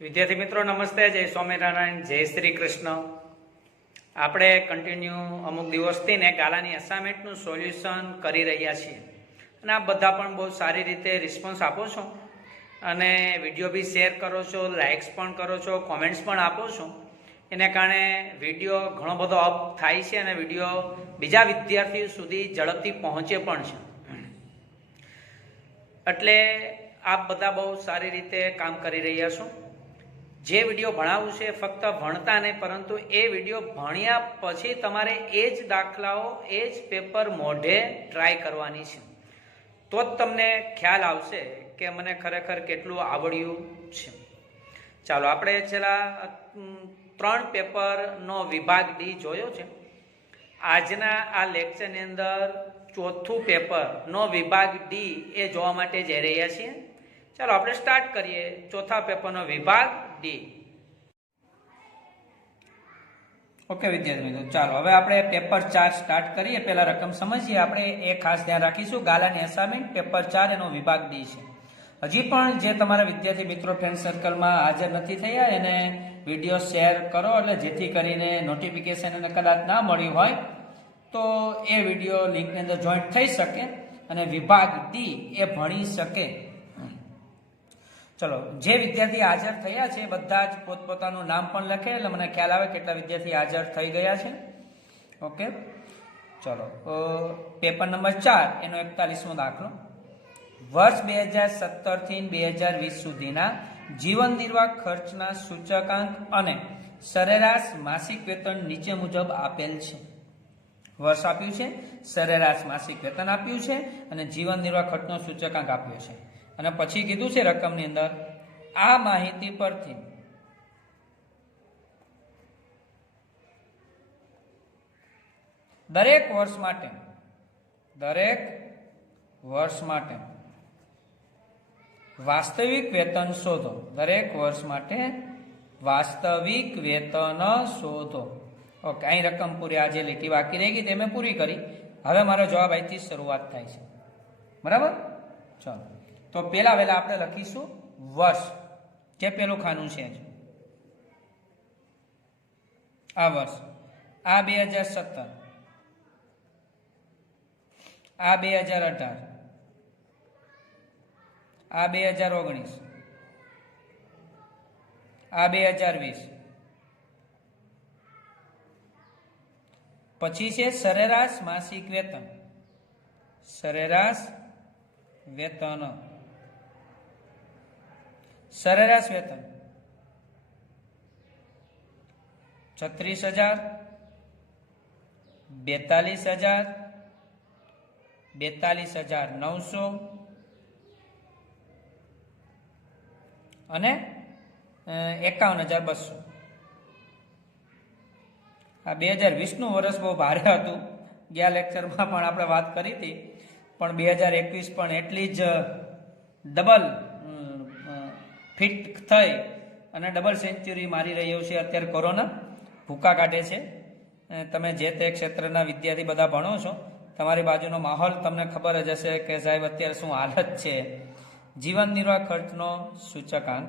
વિદ્યાર્થી મિત્રો નમસ્તે, જય સ્વામિનારાયણ, જય શ્રી કૃષ્ણ. આપણે કન્ટિન્યુ અમુક દિવસથી ને ગાલાની અસાઇનમેન્ટનું સોલ્યુશન કરી રહ્યા છીએ અને આ બધા પણ બહુ સારી રીતે રિસ્પોન્સ આપો છો અને વિડીયો બી શેર કરો છો, લાઇક્સ પણ કરો છો, કોમેન્ટ્સ પણ આપો છો. એને કારણે વિડીયો ઘણો બધો અપ થાય છે અને વિડીયો બીજા વિદ્યાર્થીઓ સુધી ઝડપથી પહોંચે પણ છે. એટલે આપ બધા બહુ સારી રીતે કામ કરી રહ્યા છો. જે વિડીયો ભણાવું છે ફક્ત ભણતા નહીં, પરંતુ એ વિડીયો ભણ્યા પછી તમારે એ જ દાખલાઓ, એ જ પેપર મોઢે ટ્રાય કરવાની છે. તો જ તમને ખ્યાલ આવશે કે મને ખરેખર કેટલું આવડ્યું છે. ચાલો, આપણે છેલ્લા 3 પેપરનો વિભાગ ડી જોયો છે. આજના આ લેક્ચરની અંદર ચોથું પેપરનો વિભાગ ડી એ જોવા માટે જઈ રહ્યા છીએ. ચાલો આપણે સ્ટાર્ટ કરીએ ચોથા પેપરનો વિભાગ ડી. ઓકે વિદ્યાર્થી મિત્રો, ચાલો હવે આપણે પેપર 4 સ્ટાર્ટ કરીએ. પહેલા રકમ સમજીએ. આપણે એ ખાસ ધ્યાન રાખીશું, ગાલાની અસાઇનમેન્ટ પેપર 4 એનો વિભાગ ડી છે. હજી પણ જે તમારા વિદ્યાર્થી મિત્રો ફ્રેન્ડ સર્કલમાં હાજર નથી થયા એને વિડીયો શેર કરો, એટલે જેથી કરીને નોટિફિકેશન એને કદાચ ના મળ્યું હોય તો એ વિડીયો લિંકની અંદર જોઈન્ટ થઈ શકે અને વિભાગ ડી એ ભણી શકે. ચલો, જે વિદ્યાર્થી હાજર થયા છે બધા જ પોતપોતાનું નામ પણ લખે, એટલે મને ખ્યાલ આવે કેટલા વિદ્યાર્થી હાજર થઈ ગયા છે. ઓકે, ચલો પેપર નંબર 4 એનો 41મો દાખલો. વર્ષ 2017 થી 2020 સુધીના જીવન નિર્વાહ ખર્ચના સૂચકાંક અને સરેરાશ માસિક વેતન નીચે મુજબ આપેલ છે. વર્ષ આપ્યું છે, સરેરાશ માસિક વેતન આપ્યું છે અને જીવન નિર્વાહ ખર્ચનો સૂચકાંક આપ્યો છે. અને પછી કીધું છે રકમની અંદર, આ માહિતી પરથી દરેક વર્ષ માટે વાસ્તવિક વેતન શોધો. દરેક વર્ષ માટે વાસ્તવિક વેતન શોધો. ઓકે, અહીં રકમ પૂરી, આજે લીટી બાકી રહી ગઈ તે મેં પૂરી કરી. હવે મારો જવાબ અહીંથી શરૂઆત થાય છે. બરાબર? ચાલો, તો પહેલા આપણે લખીશું વર્ષ. જે પેલું ખાનું છે આ વર્ષ, આ 2017, આ 2018, આ 2019, આ 2020. પછી છે સરેરાશ માસિક વેતન. સરેરાશ વેતન 36,000, 42,000, 42,900 અને 51,200. આ 2020નું વર્ષ બહુ ભારે હતું. ગયા લેક્ચરમાં પણ આપણે વાત કરી હતી, પણ 2021 પણ એટલી જ ડબલ ફિટ થઈ અને ડબલ સેન્ચુરી મારી રહ્યો છે. અત્યારે કોરોના ભૂકા કાઢે છે. તમે જે તે ક્ષેત્રના વિદ્યાર્થી બધા ભણો છો, તમારી બાજુનો માહોલ તમને ખબર જ હશે કે સાહેબ અત્યારે શું હાલત છે. જીવન નિર્વાહ ખર્ચનો સૂચકાંક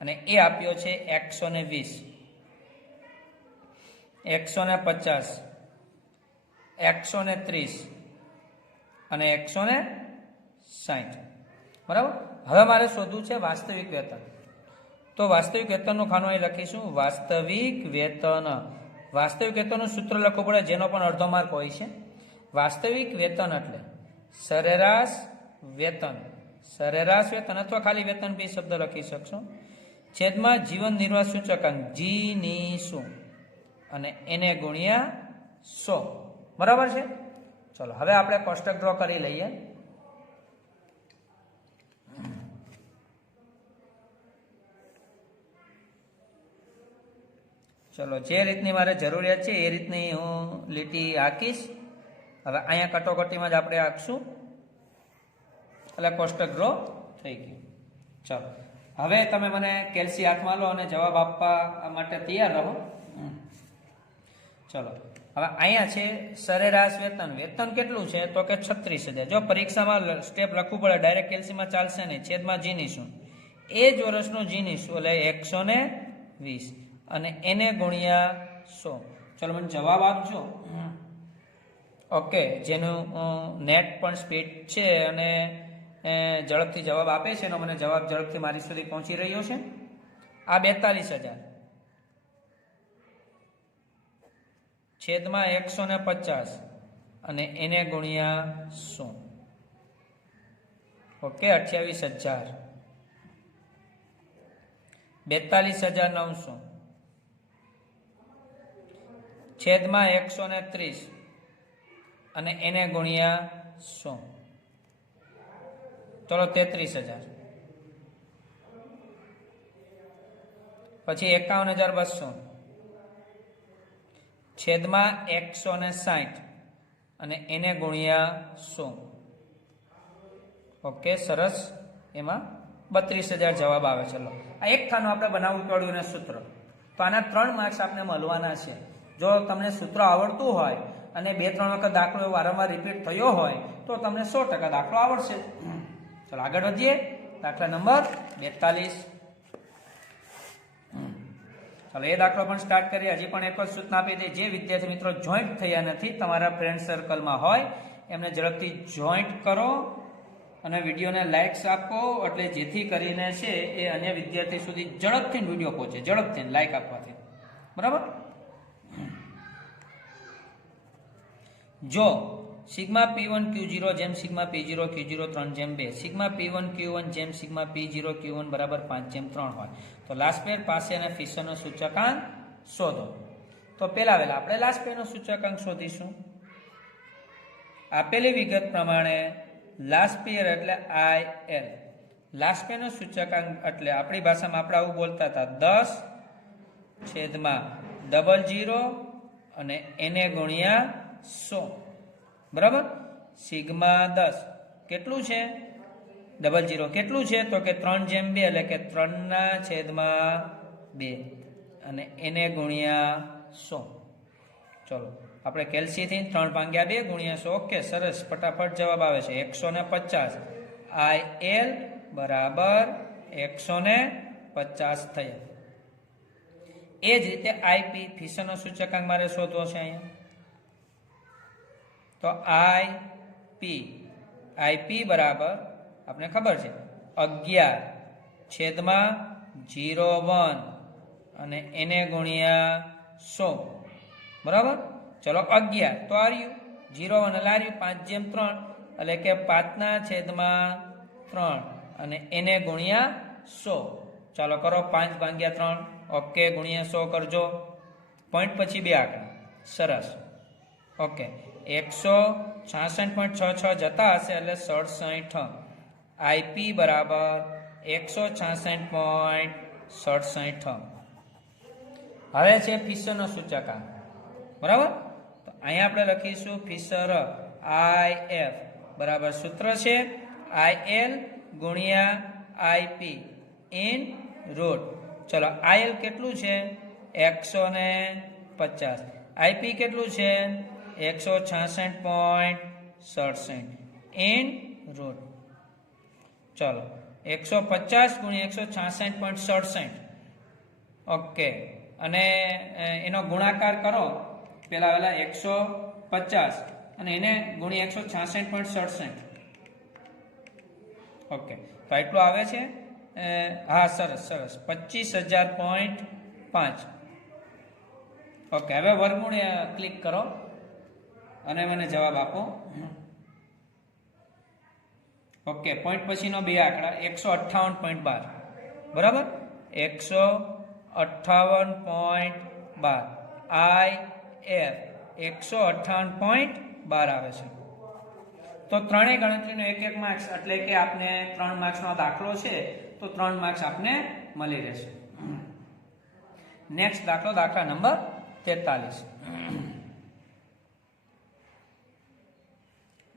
અને એ આપ્યો છે 120, 150, 130 અને 160. બરાબર? હવે મારે શોધવું છે વાસ્તવિક વેતન. તો વાસ્તવિક વેતનનું ખાનું અહીં લખીશું, વાસ્તવિક વેતન. વાસ્તવિક વેતનનું સૂત્ર લખવું પડે, જેનો પણ અડધો માર્ક હોય છે. વાસ્તવિક વેતન એટલે સરેરાશ વેતન. સરેરાશ વેતન અથવા ખાલી વેતન બી શબ્દ લખી શકશો. છેદમાં જીવન નિર્વાહ સૂચકાંક, જી ની શું અને એને ગુણ્યા 100. બરાબર છે? ચલો, હવે આપણે કોષ્ટક ડ્રો કરી લઈએ. ચલો, જે રીતની મારે જરૂરિયાત છે એ રીતની હું લીટી આંકીશ. હવે અહીંયા કટોકટીમાં જ આપણે આંકશું એટલે કોષ્ટક ડ્રો થઈ ગયું. ચાલો, હવે તમે મને કેલ્સી હાથમાં લો અને જવાબ આપવા માટે તૈયાર રહો. ચલો, હવે અહીંયા છે સરેરાશ વેતન. વેતન કેટલું છે તો કે 36,000. જો પરીક્ષામાં સ્ટેપ લખવું પડે, ડાયરેક્ટ કેલ્સીમાં ચાલશે નહીં. છેદમાં જી ની શું એ જ વર્ષનું જીનીશું એટલે 120 અને એને ગુણ્યા 100. ચલો મને જવાબ આપજો. ઓકે, જેનું નેટ પણ સ્પીડ છે અને ઝડપથી જવાબ આપે છે એનો મને જવાબ ઝડપથી મારી સુધી પહોંચી રહ્યો છે. આ 42,000 છેદમાં 150 અને એને ગુણ્યા 100. ઓકે, 28,000 42,900 છેદમાં 130 અને એને ગુણ્યા 100. ચલો 33,000 પછી 51,200 છેદમાં 160 અને એને ગુણ્યા 100. ઓકે, સરસ. એમાં 32,000 જવાબ આવે. ચલો આ એક ખાનું આપણે બનાવવું પડ્યું ને સૂત્ર, તો આના 3 માર્ક્સ આપણે મળવાના છે. જો તમને સૂત્ર આવડતું હોય અને 2-3 વખત દાખલો વારંવાર રિપીટ થયો હોય તો તમને 100% દાખલો આવડશે. ચલો આગળ વધીએ. દાખલા નંબર 42. ચાલો એ દાખલો પણ સ્ટાર્ટ કરીએ. હજી પણ એક જ સૂચના આપી દે, જે વિદ્યાર્થી મિત્રો જોઈન્ટ થયા નથી તમારા ફ્રેન્ડ સર્કલમાં હોય એમને ઝડપથી જોઈન્ટ કરો અને વિડીયોને લાઇક્સ આપો, એટલે જેથી કરીને છે એ અન્ય વિદ્યાર્થી સુધી ઝડપથી વિડીયો પહોંચે, ઝડપથી લાઇક આપવાથી. બરાબર. જો સિગ્મા P1 Q0 જેમ sigma P0 Q0 3/2, sigma P1 Q1 જેમ સિગ્મા P0 Q1 બરાબર 5/3 હોય તો લાસ્ટ પેર પાસે અને ફિશરનો સૂચકાંક શોધો. તો પહેલા આપણે લાસ્ટ પેરનો સૂચકાંક શોધીશું. આપેલી વિગત પ્રમાણે લાસ્ટ પેર એટલે IL. લાસ્ટ પેરનો સૂચકાંક એટલે આપણી ભાષામાં આપણે આવું બોલતા હતા 10/00 અને એને ગુણ્યા 100. બરાબર. સિગ્મા 10 કેટલું છે? 00 કેટલું છે? તો કે 3/2 એટલે કે 3/2 અને એને ગુણ્યા 100. ચલો આપણે કેલ્સીથી 3/2 ગુણ્યા 100. ઓકે, સરસ, ફટાફટ જવાબ આવે છે 150. IL બરાબર 150 થયા. એ જ રીતે IP ફિશરનો સૂચકાંક મારે શોધવો છે અહીંયા. તો IP બરાબર આપણે ખબર છે 11/01 અને એને ગુણ્યા 100. બરાબર. ચલો 11 તો આર્યું 01 એટલે આર્યું 5/3 એટલે કે 5/3 અને એને ગુણ્યા 100. ચાલો કરો 5/3. ઓકે, ગુણ્યા 100 કરજો. પોઈન્ટ પછી 2 આંકડા. સરસ. ઓકે, 166.66 જતા હશે એટલે 67. IP બરાબર 166.67. હવે છે ફિશરનો સૂચકાંક. બરાબર. તો અહીંયા આપણે લખીશું ફિશર IF બરાબર સૂત્ર છે IL ગુણ્યા IP ઇન રૂટ. ચલો IL કેટલું છે? 150. IP કેટલું છે? 166.67 ઇન રૂટ. ચલો 150 ગુણ્યા 166.67. ઓકે, અને એનો ગુણાકાર કરો. પેલા 150 અને એને ગુણ્યા 166.67. ઓકે, તો એટલું આવે છે. હા, સરસ 25,000.5. ઓકે, હવે વર્ગમૂળ ક્લિક કરો અને મને જવાબ આપો. ઓકે, પોઈન્ટ પછીનો 2 આંકડા 158.12. બરાબર. 158.12 IF 158.12 આવે છે. તો ત્રણેય ગણતરીનો 1 માર્ક્સ એટલે કે આપને 3 માર્ક્સનો દાખલો છે તો 3 માર્ક્સ આપને મળી રહેશે. નેક્સ્ટ દાખલો, દાખલા નંબર 43.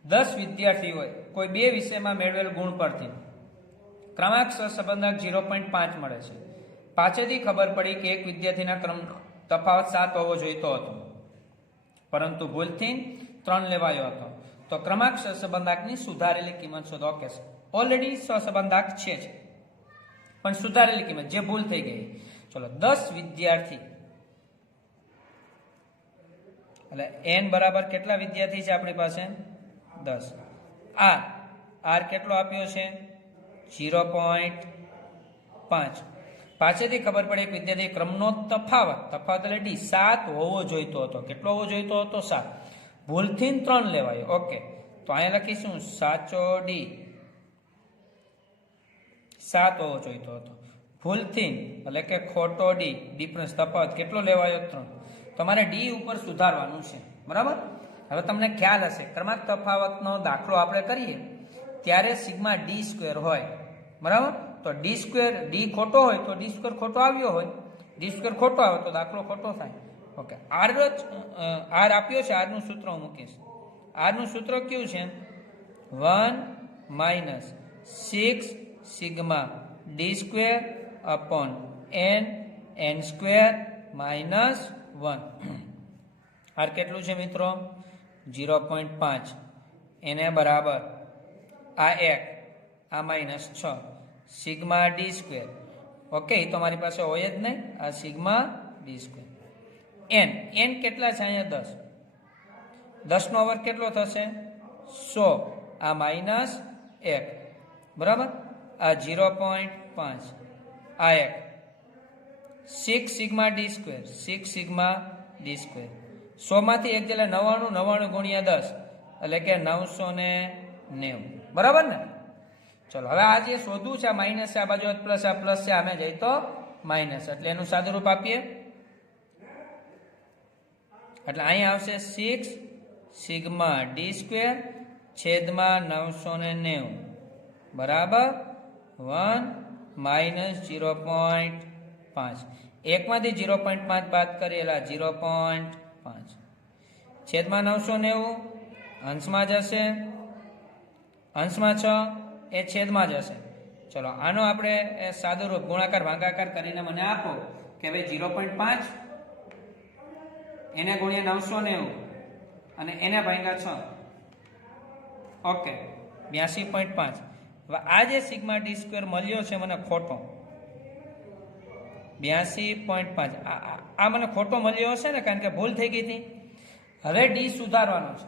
10 વિદ્યાર્થીઓએ કોઈ 2 વિષયમાં મેળવેલ ગુણ પરથી ક્રમાંક સહસંબંધક 0.5 મળે છે. પાછળથી ખબર પડી કે એક વિદ્યાર્થીના ક્રમ તફાવત 7 હોવો જોઈતો હતો, પરંતુ ભૂલથી 3 લેવાયો હતો. તો ક્રમાંક સહસંબંધકની સુધારેલી કિંમત શોધો. ઓકે, ઓલરેડી સહસંબંધક છે જ પણ સુધારેલી કિંમત, જે ભૂલ થઈ ગઈ. ચલો 10 વિદ્યાર્થી, એટલે n બરાબર કેટલા વિદ્યાર્થી છે આપણી પાસે? 10. r કેટલો આપ્યો છે? 0.5. પાછળથી ખબર પડે એક વિદ્યાર્થી ક્રમનો તફાવત એટલે ડી 7 હોવો જોઈતો હતો. કેટલો હોવો જોઈતો હતો? 7. ભૂલથી 3 લેવાયો. ઓકે, તો અહીંયા લખીશું સાચો ડી 7 હોવો જોઈતો હતો. ભૂલથી એટલે કે ખોટો ડી, ડિફરન્સ તફાવત કેટલો લેવાયો? 3. તમારે ડી ઉપર સુધારવાનું છે, બરાબર? હવે તમને ખ્યાલ હશે, ક્રમાંક તફાવતનો દાખલો આપણે કરીએ ત્યારે સિગ્મા ડી સ્ક્વેર હોય, બરાબર? તો ડી સ્ક્વેર, ડી ખોટો હોય તો ડી સ્ક્વેર ખોટો આવ્યો હોય, ડી સ્ક્વેર ખોટો આવે તો દાખલો ખોટો થાય. ઓકે, આર આપ્યો છે, આરનું સૂત્ર હું મૂકીશ. આરનું સૂત્ર કયું છે? 1 - 6 sigma d square upon n square minus 1. R કેટલું છે મિત્રો? 0.5. એને બરાબર આ 1, આ -6 સિગ્મા ડી સ્ક્વેર. ઓકે, એ તો મારી પાસે હોય જ નહીં. આ સિગ્મા ડી સ્ક્વેર. n કેટલા છે અહીંયા? 10. 10 નો વર્ગ કેટલો થશે? 100. આ -1, બરાબર? આ 0.5, આ 1. 6 sigma d square, 6 sigma d square. 100 માંથી 1 એટલે 99, 99 ગુણ્યા 10 એટલે કે 990, બરાબર ને? ચલો, હવે આ જે શોધવું છે, આ માઇનસ છે, આ બાજુ પ્લસ, આ પ્લસ છે, આમે જઈ તો માઇનસ, એટલે એનું સાદું રૂપ આપીએ. એટલે અહીંયા આવશે 6 સિગ્મા ડી સ્ક્વેર છેદમાં 990 બરાબર 1 - 0.5. 1 માંથી 0.5 બાદ કરીએ એટલે 0.5 છેદમાં 990 અંશમાં જશે, અંશમાં 6 એ છેદમાં જશે. ચલો, આનો આપણે સાદું રૂપ ગુણાકાર ભાગાકાર કરીને મને આપો કે ભાઈ 0.5 એને ગુણ્યા 990 અને એને ભાગ્યા 6. ઓકે, 82.5. હવે આ જે સિગ્મા ડી સ્ક્વેર મળ્યો છે મને ખોટો 82.5, આ મને ખોટો મળ્યો હશે ને, કારણ કે ભૂલ થઈ ગઈ હતી. હવે ડી સુધારવાનો છે,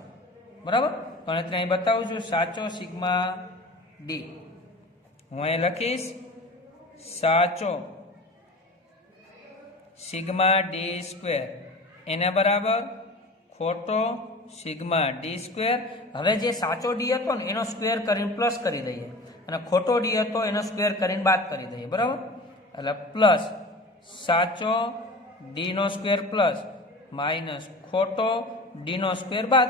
બરાબર? ગણતરી અહીં બતાવું છું. સાચો સિગ્મા ડી હું અહીં લખીશ, સાચો સિગ્મા ડી સ્ક્વેર એને બરાબર ખોટો સિગ્મા ડી સ્ક્વેર. હવે જે સાચો ડી હતો ને એનો સ્ક્વેર કરીને પ્લસ કરી દઈએ, અને ખોટો ડી હતો એનો સ્ક્વેર કરીને બાદ કરી દઈએ, બરાબર? એટલે પ્લસ સાચો ડી નો સ્ક્વેર પ્લસ માઇનસ ખોટો ડી નો સ્ક્વેર બાદ.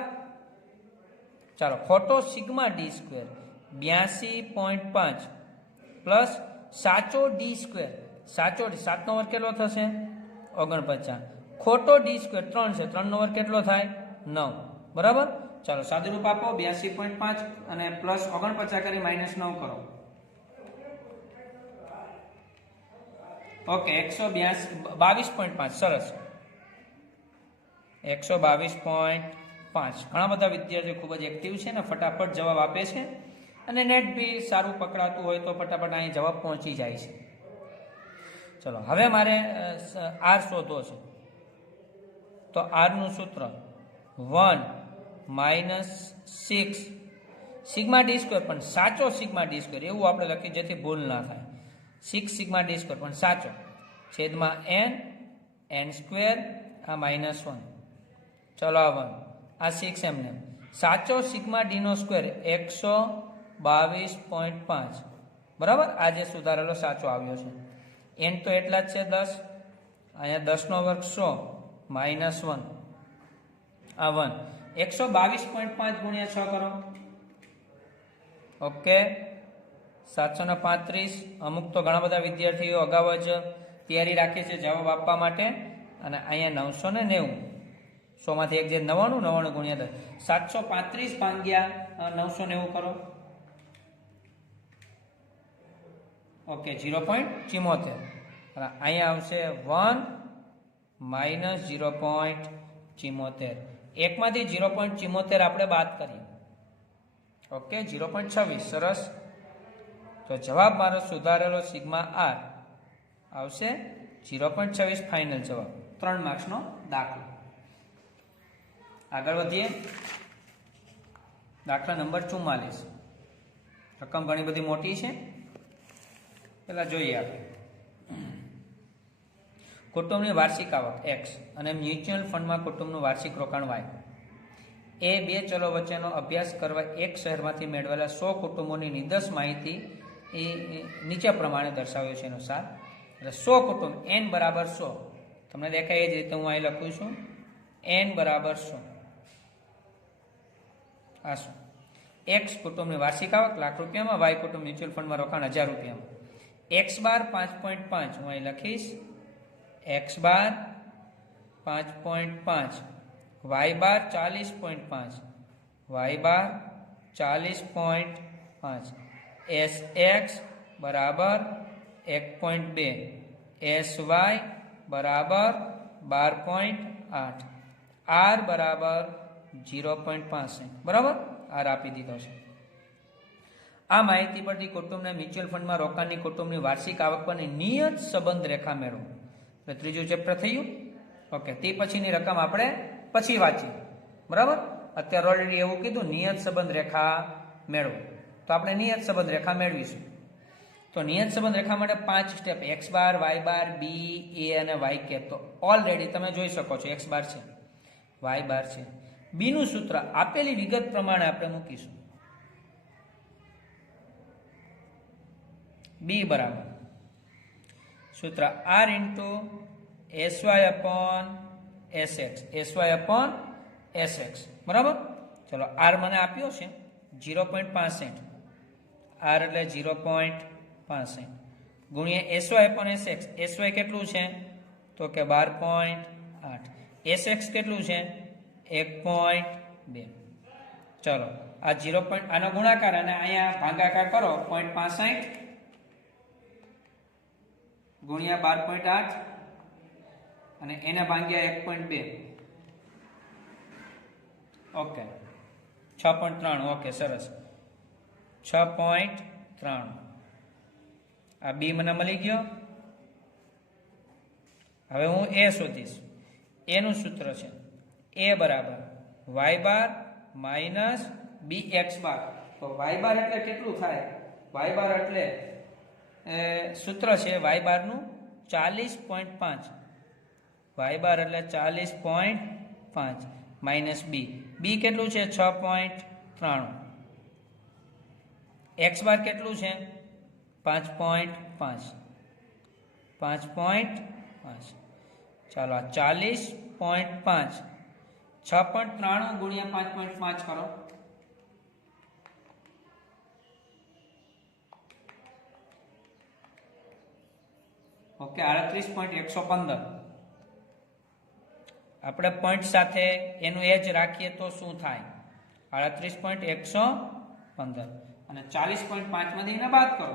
ચાલો, ખોટો સિગ્મા ડી સ્ક્વેર 82.5 પ્લસ સાચો ડી સ્ક્વેર, સાચો 7 નો વર્ગ કેટલો થશે? 49. ખોટો ડી સ્ક્વેર 3 છે, 3 નો વર્ગ કેટલો થાય? 9, બરાબર? ચાલો, સાદું રૂપ આપો. 82.5 અને પ્લસ 49 કરી -9 કરો. ઓકે, 122.5. સરસ, 122.5. ઘણા બધા વિદ્યાર્થીઓ ખૂબ જ એક્ટિવ છે ને, ફટાફટ જવાબ આપે છે, અને નેટ બી સારું પકડાતું હોય તો ફટાફટ અહીં જવાબ પહોંચી જાય છે. ચલો, હવે મારે આર શોધવો છે. તો આરનું સૂત્ર 1 - 6 સિગ્મા ડી સ્ક્વેર, પણ સાચો સિગ્મા ડી સ્ક્વેર એવું આપણે લખીએ જેથી ભૂલ ના થાય. 6 સિગ્મા ડી સ્ક્વેર પણ સાચો છેદમાં n સ્ક્વેર, આ -1. ચલો, આ 1, આ 6 એમને. સાચો સિગ્મા ડી નો સ્ક્વેર 122.5, બરાબર? આ જે સુધારેલો સાચો આવ્યો છે. n તો એટલા જ છે 10, અહીંયા 10 નો વર્ગ 100 -1, આ 1. 122.5 ગુણ્યા 6 કરો. ઓકે, 735. અમુક તો ઘણા બધા વિદ્યાર્થીઓ અગાઉ જ તૈયારી રાખે છે જવાબ આપવા માટે, અને અહીંયા 990 100 માંથી 1 જે 99 ગુણ્યા 10 735 ભાગ્યા 990 કરો. ઓકે, 0.74. અહીંયા આવશે 1 - 0.74. 1 માંથી 0.74 આપણે બાદ કરીએ. ઓકે, 0.26. સરસ. તો તો જવાબ મારો સુધારેલો સિગ્મા આર આવશે 0.26 ફાઇનલ જવાબ. 3 માર્ક્સનો દાખલો. આગળ વધીએ. દાખલા નંબર 44. રકમ ઘણી બધી મોટી છે, પેલા જોઈએ આપણે. કુટુંબની વાર્ષિક આવક x અને મ્યુચ્યુઅલ ફંડમાં કુટુંબનું વાર્ષિક રોકાણ y. એ બે ચલો વચ્ચેનો અભ્યાસ કરવા એક શહેરમાંથી મેળવેલા 100 કુટુંબોની નિર્દોષ માહિતી એ નીચે પ્રમાણે દર્શાવ્યો છે. એનો સાર એટલે 100 કુટુંબ n બરાબર 100. તમને દેખાય એ જ રીતે હું અહીં લખું છું n બરાબર 100. આ શું? x કુટુંબની વાર્ષિક આવક લાખ રૂપિયામાં, y કુટુંબ મ્યુચ્યુઅલ ફંડમાં રોકાણ 1000 રૂપિયામાં. x બાર 5.5 હું અહીં લખીશ x બાર 5.5, y બાર 40.5, y બાર 40.5, sx બરાબર 1.2, sy બરાબર 12.8, r બરાબર 0.65. બરાબર, આર આપી દીધો છે. આ માહિતી પરથી કુટુંબના મ્યુચ્યુઅલ ફંડમાં રોકાણની કુટુંબની વાર્ષિક આવક પરની નિયત સંબંધ રેખા મેળવો. એટલે ત્રીજું ચેપ્ટર થયું. ઓકે, તે પછીની રકમ આપણે પછી વાંચીએ. બરાબર, અત્યારે ઓલરેડી એવું કીધું નિયત સંબંધ રેખા મેળવો, તો આપણે નિયત સંબંધ રેખા મેળવીશું. તો નિયત સંબંધ રેખા માટે 5 step: x bar, y bar, b, a અને y કેપ. તો ઓલરેડી તમે જોઈ શકો છો x બાર છે, y બાર છે. b નું સૂત્ર આપેલી વિગત પ્રમાણે આપણે મૂકીશું. b બરાબર સૂત્ર r into sy upon sx, sy upon sx. બરાબર, ચલો r મને આપ્યો છે 0.65, r એટલે 0.65 ગુણ્યા sy અપોન sx. sy કેટલું છે તો કે 12.8, sx કેટલું છે 1.2. ચલો આ 0. આનો ગુણાકાર અને અહીંયા ભાગાકાર કરો 0.65 ગુણ્યા 12.8 અને એને ભાગ્યા 1.2. ઓકે, 6.93. ઓકે, સરસ, 6.93. આ બી મને મળી ગયો. હવે હું એ શોધીશ. એનું સૂત્ર છે a બરાબર y બાર માઇનસ bx બાર. તો y બાર એટલે કેટલું થાય? y બાર એટલે સૂત્ર છે y બારનું 40.5. y બાર એટલે 40.5 માઇનસ b. b કેટલું છે 6.93. x બાર કેટલું છે 5.5. 5.5. ચાલો આ 40.5 6.93 ગુણ્યા 5.5 કરો. ઓકે, 38.115. આપણે પોઈન્ટ સાથે એનું એજ રાખીએ તો શું થાય? 38.115 અને 40.5 માંથી એને બાદ કરો.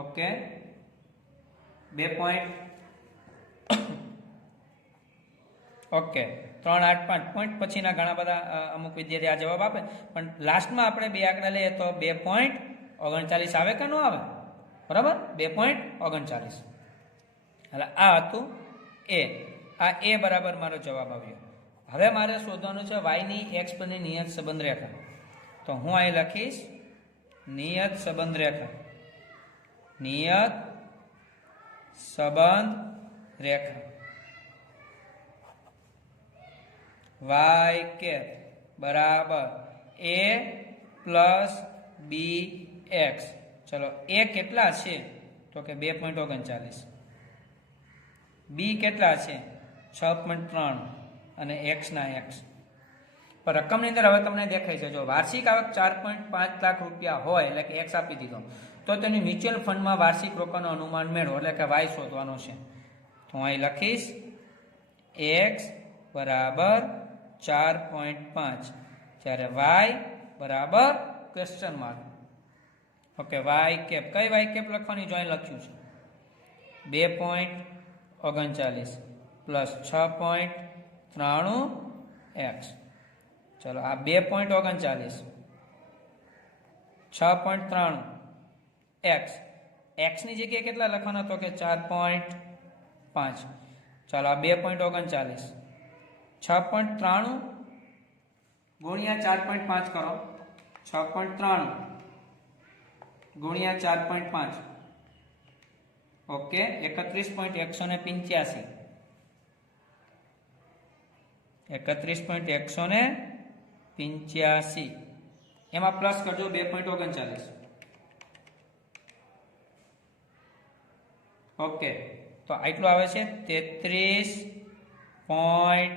ઓકે, 2 ઓકે 385 પોઈન્ટ પછીના ઘણા બધા અમુક વિદ્યાર્થી આ જવાબ આપે, પણ લાસ્ટમાં આપણે બે આંકડા લઈએ તો 2.39 આવે કે ન આવે? બરાબર, 2.39. એટલે આ હતું એ. આ એ બરાબર મારો જવાબ આવ્યો. હવે મારે શોધવાનું છે y ની x પરની નિયત સંબંધ રેખા. તો હું અહીં લખીશ નિયત સંબંધ રેખા. નિયત સંબંધ રેખા y કેપ બરાબર a પ્લસ bx. ચલો a કેટલા છે તો કે 2.39, b કેટલા છે 6.93 અને x ના x. પણ રકમની અંદર હવે તમને દેખાય છે, જો વાર્ષિક આવક 4.5 લાખ રૂપિયા હોય એટલે કે x આપી દીધો, તો તેની મ્યુચ્યુઅલ ફંડમાં વાર્ષિક રોકાણનું અનુમાન મેળવો એટલે કે y શોધવાનો છે. તો હું અહીં લખીશ x બરાબર 4.5 જ્યારે y બરાબર question mark. Okay, y cap કઈ y કેપ લખવાની? જો અહીં લખ્યું છે 2.39 પ્લસ 6.93 એક્સ. ચલો આ 2.39 6.93 એક્સ. એક્સની જગ્યાએ કેટલા લખવાના તો કે 4.5. ચાલો આ 2.39 6.93 ગુણ્યા 4.5 કરો. 6.93 ગુણ્યા 4.5 ઓકે 31.185. 31.185 એમાં પ્લસ કરજો 2.39. ઓકે તો આટલું આવે છે 33.5.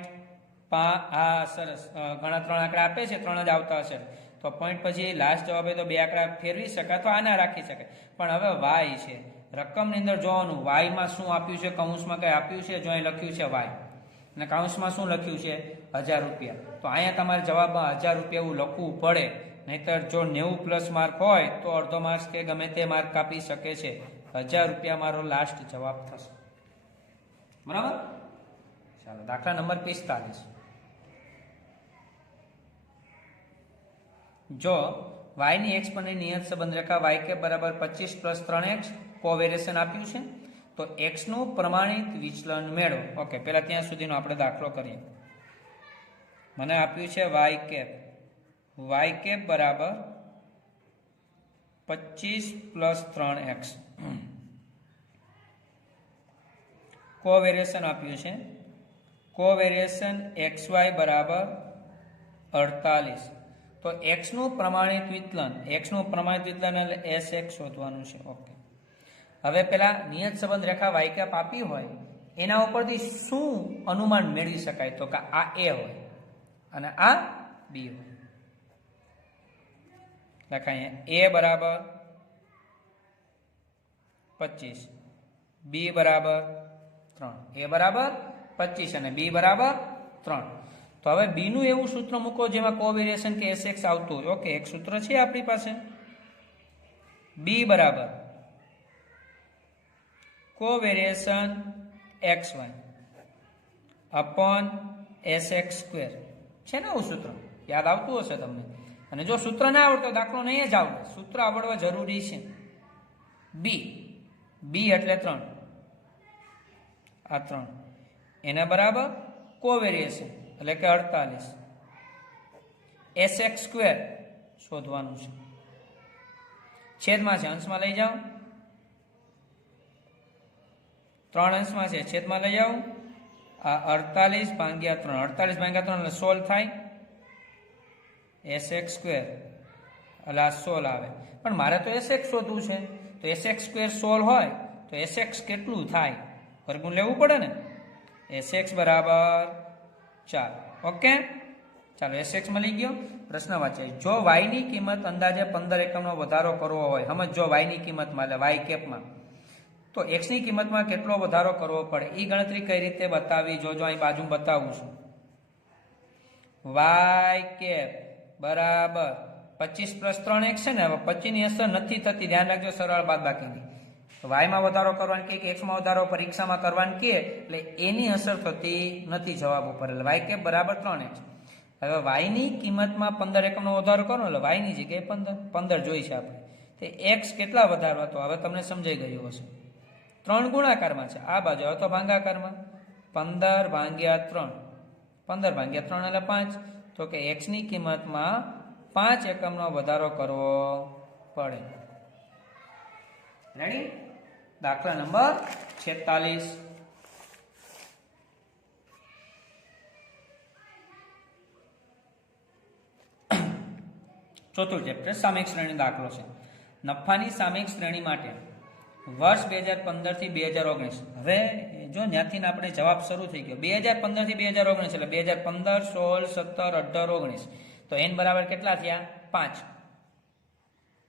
હા સરસ, ઘણા 3 આંકડા આપે છે, 3 જ આવતા હશે તો પોઈન્ટ પછી લાસ્ટ જવાબ તો 2 આંકડા ફેરવી શકાય તો આના રાખી શકાય. પણ હવે વાય છે, રકમની અંદર જોવાનું વાયમાં શું આપ્યું છે, કૌંસમાં કઈ આપ્યું છે, જો અહીં લખ્યું છે વાય અને કૌંસમાં શું લખ્યું છે 1000 રૂપિયા. તો અહીંયા તમારે જવાબમાં 1000 રૂપિયા એવું લખવું પડે, નહીતર જો 90 પ્લસ માર્ક હોય તો અડધો માર્ક્સ કે ગમે તે માર્ક કાપી શકે છે. 1000 રૂપિયા મારો લાસ્ટ જવાબ થશે. બરાબર. ચાલો દાખલા નંબર 45. જો y ની x પરની નિયત સંબંધ રેખા y કે બરાબર 25 પ્લસ 3x કોવેરિએશન આપ્યું છે તો x નું પ્રમાણિત વિચલન મેળવો. ઓકે પહેલા ત્યાં સુધીનો આપણે દાખલો કરીએ. મને આપ્યું છે y કેપ બરાબર 25 પ્લસ 3x. કોવેરિએશન આપ્યું છે, કોવેરિએશન xy બરાબર 48. તો x નું પ્રમાણિત વિચલન એટલે sx શોધવાનું છે. ઓકે હવે પેલા નિયત સંબંધ રેખા y કેપ આપી હોય એના ઉપરથી શું અનુમાન મેળવી શકાય તો કે આ a હોય અને આ b હોય. લખાય a બરાબર 25, b બરાબર 3. a બરાબર 25 અને b બરાબર 3. તો હવે b નું એવું સૂત્ર મૂકો જેમાં કોવેરિએશન કે sx આવતું હોય. ઓકે એક સૂત્ર છે આપણી પાસે, b બરાબર કોવેરિએશન xy અપોન sx સ્ક્વેર છે ને આવું સૂત્ર યાદ આવતું હશે તમને. અને જો સૂત્ર ના આવડતો દાખલો નહીં જ આવડે, સૂત્ર આવડવા જરૂરી છે. b એટલે 3, આ 3 એના બરાબર કોવેરિએશન એટલે કે 48. sx સ્ક્વેર શોધવાનું છે, છેદમાં છે અંશમાં લઈ જાઓ, 3 અંશમાં છે છેદમાં લઈ જાઓ. આ 48 ભાગ્યા 3, 48 ભાગ્યા 3 એટલે 16 થાય. sx સ્ક્વેર એટલે આ 16 આવે. પણ મારે તો sx શોધવું છે તો sx સ્ક્વેર 16 હોય તો sx કેટલું થાય વર્ગમૂળ લેવું પડે ને. sx બરાબર 4. ઓકે ચાલો sx મળી ગયો. પ્રશ્ન વાંચે, જો y ની કિંમત અંદાજે 15 એકમનો વધારો કરવો હોય, સમજો y ની કિંમતમાં એટલે y કેપમાં, તો x ની કિંમતમાં કેટલો વધારો કરવો પડે એ ગણતરી કઈ રીતે બતાવી જોજો. અહીં બાજુ બતાવું છું. y કેપ બરાબર 25 પ્લસ 3x છે ને. હવે 25 ની અસર નથી થતી, ધ્યાન રાખજો, સરળ બાદબાકીની. y માં વધારો કરવાનું કે x માં વધારો પરીક્ષામાં કરવાનું કે એટલે એની અસર થતી નથી જવાબ ઉપર. એટલે y કેપ બરાબર 3x. હવે y ની કિંમતમાં 15 એકમનો વધારો કરો એટલે y ની જગ્યાએ 15 જોઈ છે આપણે. તે x કેટલા વધારવા તો હવે તમને સમજાઈ ગયું હશે. 3 ગુણાકારમાં છે, આ બાજુ હવે તો ભાગાકારમાં. 15 ભાગ્યા 3, 15 ભાગ્યા 3 એટલે 5. તો કે x ની કિંમતમાં 5 એકમનો વધારો કરવો પડે. રેડી. દાખલા નંબર 46. ચોથું ચેપ્ટર સામયિક શ્રેણી દાખલો છે. નફાની સામયિક શ્રેણી માટે વર્ષ 2015 થી 2019. હવે જો ત્યાંથી આપણે જવાબ શરૂ થઈ ગયો 2015 થી 2019 એટલે 2015, 16, 17, 18, 19. તો n બરાબર કેટલા થયા 5.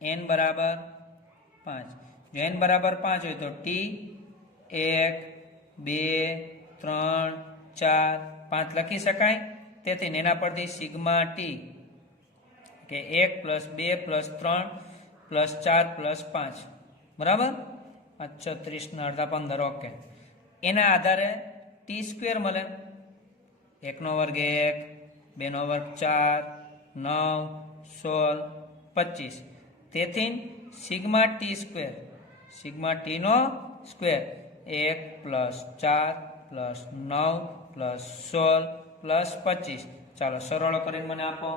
n બરાબર 5. જો n બરાબર 5 હોય તો t 1, 2, 3, 4, 5 લખી શકાય. તેથી એના પરથી સિગ્મા t કે 1 પ્લસ 2 પ્લસ 3 પ્લસ 4 પ્લસ 5 બરાબર 36 ના અડધા 15. ઓકે એના આધારે ટી સ્ક્વેર મળે. 1 નો વર્ગ 1, 2 નો વર્ગ 4, 9, 16, 25. તેથી sigma T square, sigma T નો સ્ક્વેર 1 + 4 + 9 + 16 + 25. ચાલો સરળ કરીને મને આપો.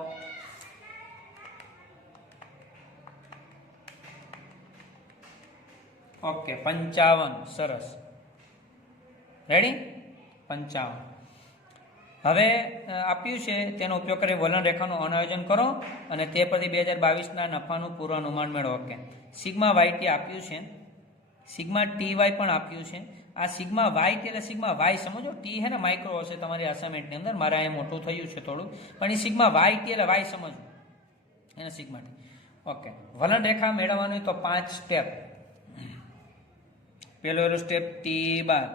ઓકે 55. સરસ, રેડી. 55. હવે આપ્યું છે તેનો ઉપયોગ કરી વલણ રેખાનું અનાયોજન કરો અને તે પરથી 2022ના નફાનું પૂર્વાનુમાન મેળવો. ઓકે, સિગ્મા વાય ટી આપ્યું છે, સિગ્મા ટી વાય પણ આપ્યું છે. આ સિગ્મા વાય ટી એટલે સિગ્મા વાય સમજો. ટી હે ને માઇક્રો હશે તમારી અસાઇનમેન્ટની અંદર, મારે અહીંયા મોટું થયું છે થોડું, પણ એ સિગ્મા વાય ટી એટલે વાય સમજો એને સિગ્મા ટી. ઓકે, વલણ રેખા મેળવવાનું તો 5 સ્ટેપ. પહેલું step t bar.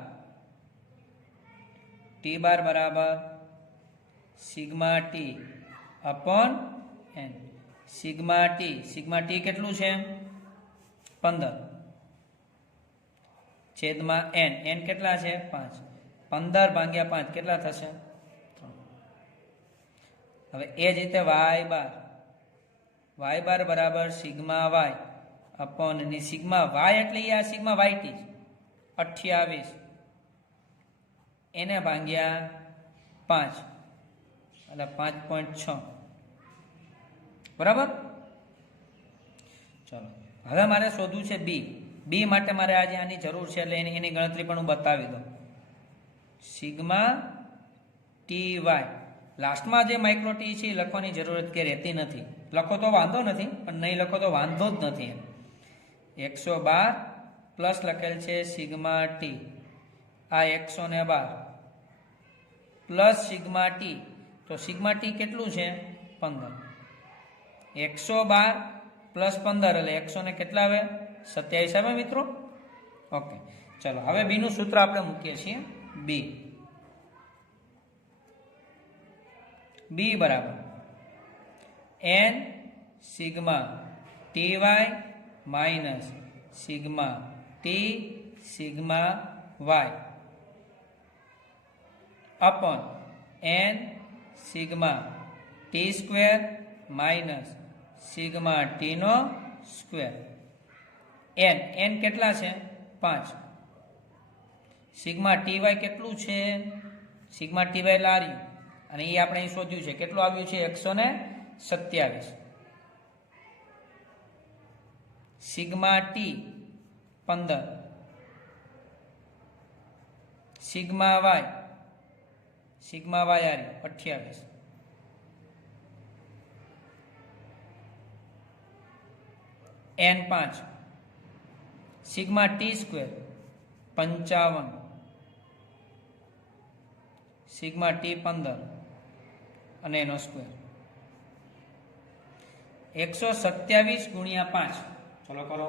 T bar બરાબર sigma t upon N. Sigma t કેટલું છે? 15 છેદમાં એન. એન કેટલા છે? 5. 15 ભાગ્યા 5 કેટલા થશે? 3. હવે એ જ રીતે વાય બાર બરાબર સિગ્મા વાય અપોન ની સિગ્મા વાય એટલે આ સિગ્મા વાય ટી 28 એને ભાગ્યા 5 એટલે 5.6. બરાબર. ચલો હવે મારે શોધવું છે બી માટે મારે આજે આની જરૂર છે એટલે એની ગણતરી પણ હું બતાવી દઉં. સિગ્મા ટી વાય લાસ્ટમાં જે માઇક્રો ટી છે એ લખવાની જરૂરત કે રહેતી નથી. લખો તો વાંધો નથી, પણ નહીં લખો તો વાંધો જ નથી. 112 પ્લસ લખેલ છે સિગ્મા ટી, આ 112 પ્લસ સિગ્મા ટી, તો સિગ્મા ટી કેટલું છે? 15. 112 પ્લસ 15 એટલે 100 ને કેટલા આવે? 27 આવે મિત્રો. ઓકે, ચલો હવે બી નું સૂત્ર આપણે મૂકીએ છીએ. બી બરાબર N sigma T Y minus sigma T sigma Y upon N sigma T square minus sigma T નો સ્ક્વેર. એન કેટલા છે? 5. સિગ્મા ટી વાય કેટલું છે? સિગ્મા ટી વાય લાર્યું અને એ આપણે અહીં શોધ્યું છે. કેટલું આવ્યું છે? 127. Sigma t 15. સિગ્મા વાય આવ્યું 28. N 5. Sigma T square 55. Sigma t 15 અને એનો સ્ક્વેર 127 ગુણ્યા 5. ચલો કરો.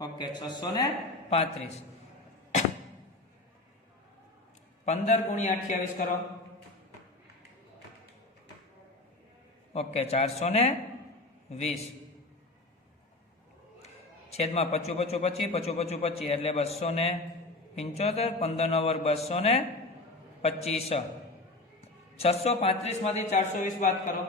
ઓકે 635. 15 ગુણ્યા 28 કરો. ઓકે 420 છેદમાં 25 25 એટલે 275. 15 નો વર્ગ 225. 635 માંથી 420 બાદ કરો.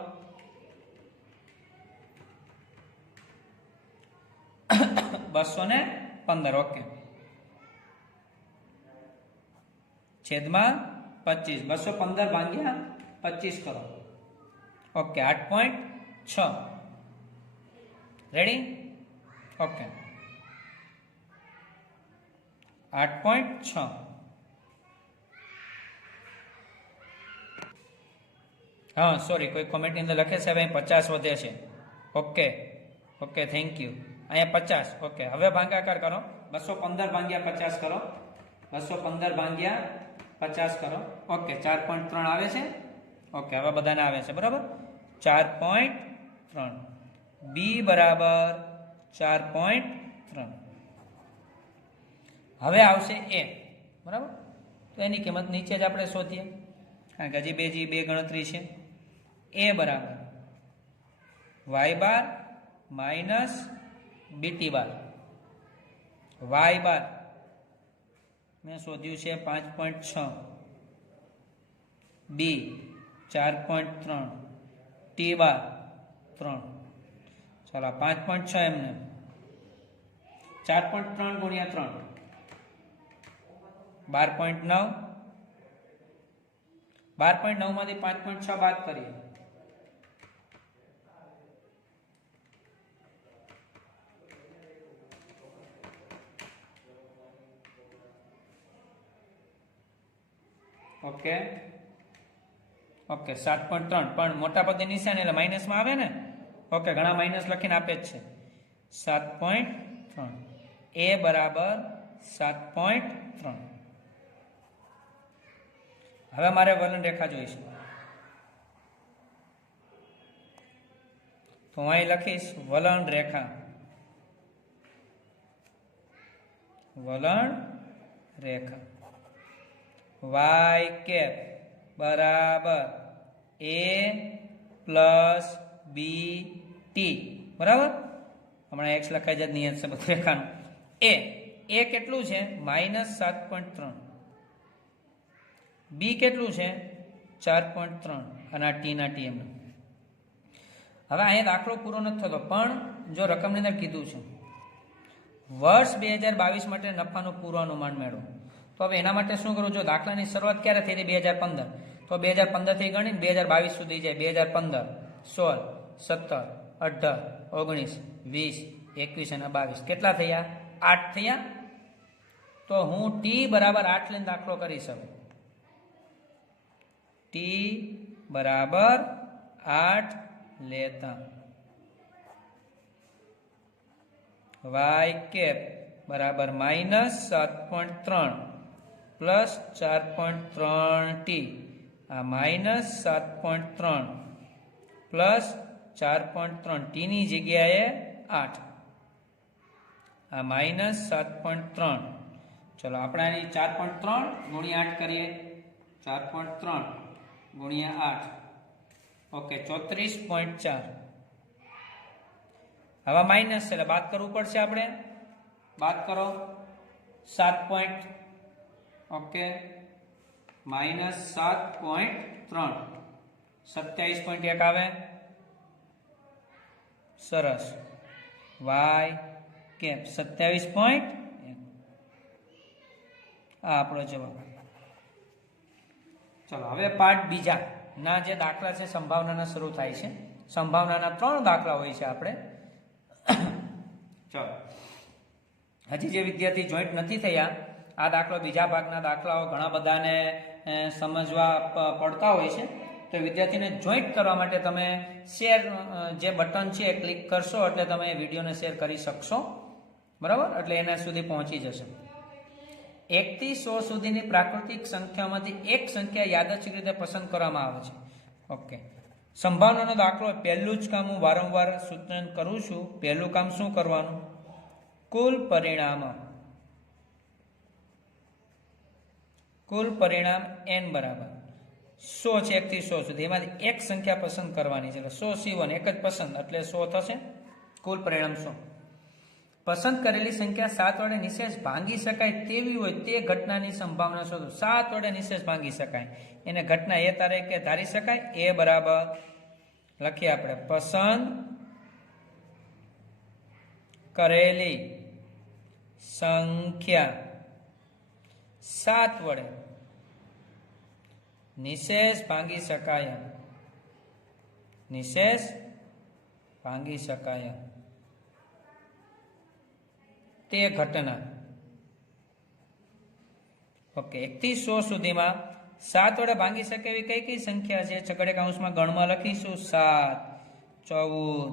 215. ઓકે છેદમાં 25. 215 ભાગ્યા 25 કરો. ઓકે 8.6. રેડી. ઓકે 8.6. હા સોરી, કોઈ કોમેન્ટની અંદર લખે છે ભાઈ 50 વધે છે. Okay thank you. અહીંયા 50. ઓકે હવે ભાગાકાર કરો. 215 ભાગ્યા 50 કરો. 215 ભાગ્યા 50 કરો. ઓકે 4.3 આવે છે. ઓકે હવે બધાને આવે છે બરાબર. 4.3. બી બરાબર 4.3. હવે આવશે એ. બરાબર. તો એની કિંમત નીચે જ આપણે શોધીએ, કારણ કે હજી બે ગણતરી છે. એ બરાબર વાય બાર માઇનસ બીટી બાર. વાય બાર મેં શોધ્યું છે 5.6, બી 4.3, ટી બાર 3. ચાલો 5.6 એમને 4.3 ગુણ્યા 3 12.9. 12.9 માંથી 5.6 બાદ કરીએ. ઓકે ઓકે 7.3 પણ મોટા પદની નિશાની એટલે માઇનસમાં આવે ને. ઓકે ઘણા માઇનસ લખીને આપે જ છે. 7.3 એ બરાબર 7.3. હવે મારે વલણ રેખા જોઈશે તો હું અહીં લખીશ વલણ રેખા. વલણ રેખા વાય કેપ બરાબર એ પ્લસ બી ટી બરાબર. હમણાં એક્સ લખાઈ જાય નિયત છે બધું રેખાનું. એ કેટલું છે -7.3. બી કેટલું છે 4.3 અને આ ટી ના ટી એમ. હવે અહીંયા દાખલો પૂરો નથી થતો પણ જો રકમની અંદર કીધું છે વર્ષ 2022 માટે નફાનું પૂર્વાનુમાન મેળવો. તો હવે એના માટે શું કરું? જો દાખલાની શરૂઆત ક્યારે થઈ હતી 2015 તો 2015 થી ગણીને 2022 સુધી જાય. 2015, 16, 17, 18, 19, 20, 21 અને 22 કેટલા થયા? 8 થયા. તો હું ટી બરાબર 8 લઈને દાખલો કરી શકું. ટી બરાબર 8 લેતા વાય કેપ બરાબર -7.3 પ્લસ 4.3 ટી. આ -7.3 પ્લસ 4.3 ટી ની જગ્યાએ 8. આ -7.3. ચલો આપણે આની 4.3 ગુણ્યા 8 કરીએ. 4.3 ગુણ્યા 8 ઓકે 34.4. હવે માઇનસ એટલે બાદ કરવું પડશે આપણે. બાદ કરો 7. ઓકે -7.3 27.1 આવે. સરસ. વાય કેપ 27.1 આ આપણો જવાબ. ચલો હવે પાર્ટ બીજા ના જે દાખલા છે સંભાવનાના શરૂ થાય છે. સંભાવનાના 3 દાખલા હોય છે આપણે. ચલો હજી જે વિદ્યાર્થી જોઈન્ટ નથી થયા આ દાખલો બીજા ભાગના દાખલાઓ ઘણા બધાને સમજવા પડતા હોય છે. તો વિદ્યાર્થીને જોઈન્ટ કરવા માટે તમે શેર જે બટન છે એ ક્લિક કરશો એટલે તમે વિડીયોને શેર કરી શકશો બરાબર. એટલે એના સુધી પહોંચી જશે. 1 થી 100 સુધીની પ્રાકૃતિક સંખ્યામાંથી એક સંખ્યા યાદચ્છિક રીતે પસંદ કરવામાં આવે છે. ઓકે સંભાવનાનો દાખલો પહેલું જ કામ હું વારંવાર સૂચન કરું છું. પહેલું કામ શું કરવાનું? કુલ પરિણામ n બરાબર 100 છે 1 થી 100 સુધી એમાંથી એક સંખ્યા પસંદ કરવાની છે. 100 C1 એક જ પસંદ એટલે 100 થશે. કુલ પરિણામ 100. પસંદ કરેલી સંખ્યા 7 વડે નિશેષ ભાંગી શકાય તેવી હોય તે ઘટનાની સંભાવના શોધો. 7 વડે નિશેષ ભાંગી શકાય એને ઘટના એ તારીખે ધારી શકાય. એ બરાબર લખીએ આપણે પસંદ કરેલી સંખ્યા 7 વડે નિશેષ ભાંગી શકાય. નિશેષ ભાંગી શકાય તે ઘટના. ઓકે 1 થી 100 સુધીમાં 7 વડે ભાંગી શકે એવી કઈ કઈ સંખ્યા છે? છગડે કૌંસમાં ગણમાં લખીશું 7, 14,